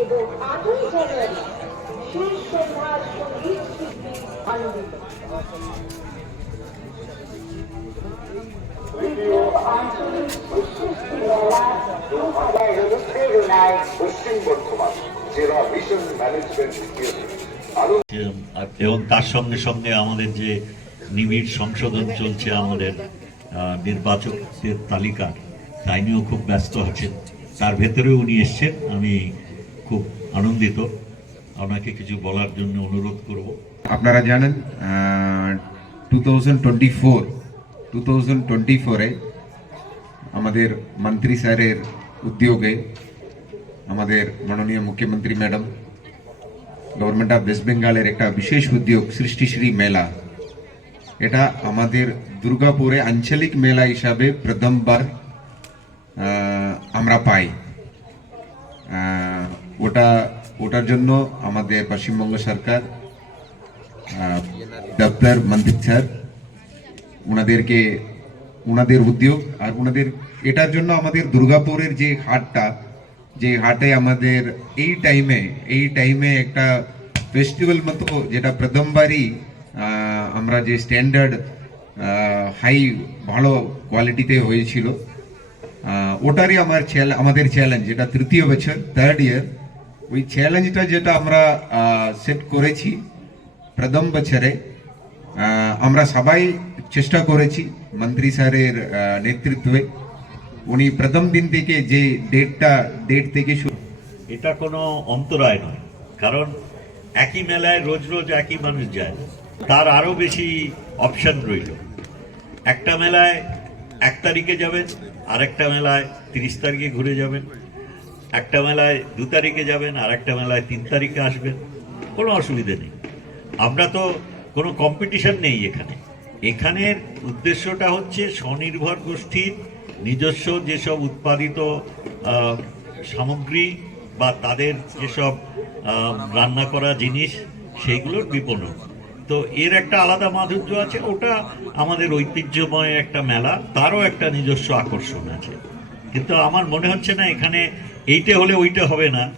এবং 8ই জানুয়ারি শেষ সন্ধ্যার সঙ্গীত শিল্পী আনন্দিত। তৃতীয় আঞ্চলিক কুষ্টি মেলা 2000 প্রেরণায় পশ্চিম বর্ধমান জেলা মিশন ম্যানেজমেন্ট এবং তার সঙ্গে সঙ্গে আমাদের যে নিবিড় সংশোধন চলছে আমাদের নির্বাচকদের তালিকা, তাই নিয়েও খুব ব্যস্ত আছেন। তার ভেতরেও উনি এসছেন, আমি খুব আনন্দিত। আপনাকে কিছু বলার জন্য অনুরোধ করব। আপনারা জানেন 2024-এ আমাদের মন্ত্রী স্যারের উদ্যোগে আমাদের মাননীয় মুখ্যমন্ত্রী ম্যাডাম গভর্নমেন্ট অফ ওয়েস্ট বেঙ্গলের একটা বিশেষ উদ্যোগ সৃষ্টিশ্রী মেলা, এটা আমাদের দুর্গাপুরে আঞ্চলিক মেলা হিসাবে প্রথমবার আমরা পাই। ওটার জন্য আমাদের পশ্চিমবঙ্গ সরকার দপ্তর মন্ত্রী স্যার ওনাদের উদ্যোগ আর এটার জন্য আমাদের দুর্গাপুরের যে হাটে আমাদের এই টাইমে একটা ফেস্টিভ্যাল মতো, যেটা প্রথমবারই আমরা যে স্ট্যান্ডার্ড হাই ভালো কোয়ালিটিতে হয়েছিল, ওটারই আমাদের চ্যালেঞ্জ, যেটা তৃতীয় বছর, থার্ড ইয়ার, ওই চ্যালেঞ্জটা যেটা আমরা সেট করেছি প্রথম বছরে, আমরা সবাই চেষ্টা করেছি মন্ত্রী স্যারের নেতৃত্বে। উনি প্রথম দিন থেকে যে ডেট থেকে শুরু, এটা কোনো অন্তরায় নয়, কারণ একই মেলায় রোজ রোজ একই মানুষ যায়, তার আরো বেশি অপশন রইল। একটা মেলায় 1 তারিখে যাবেন, আরেকটা মেলায় 30 তারিখে ঘুরে যাবেন, একটা মেলায় 2 তারিখে যাবেন, আর একটা মেলায় 3 তারিখে আসবেন, কোনো অসুবিধে নেই। আমরা তো কোনো কম্পিটিশন নেই এখানের উদ্দেশ্যটা হচ্ছে স্বনির্ভর গোষ্ঠীর নিজস্ব যেসব উৎপাদিত সামগ্রী বা তাদের যেসব রান্না করা জিনিস, সেইগুলোর বিপণন। তো এর একটা আলাদা মাধুর্য আছে, ওটা আমাদের ঐতিহ্যময় একটা মেলা, তারও একটা নিজস্ব আকর্ষণ আছে। কিন্তু আমার মনে হচ্ছে না এখানে এইটা হলে ওইটা হবে না,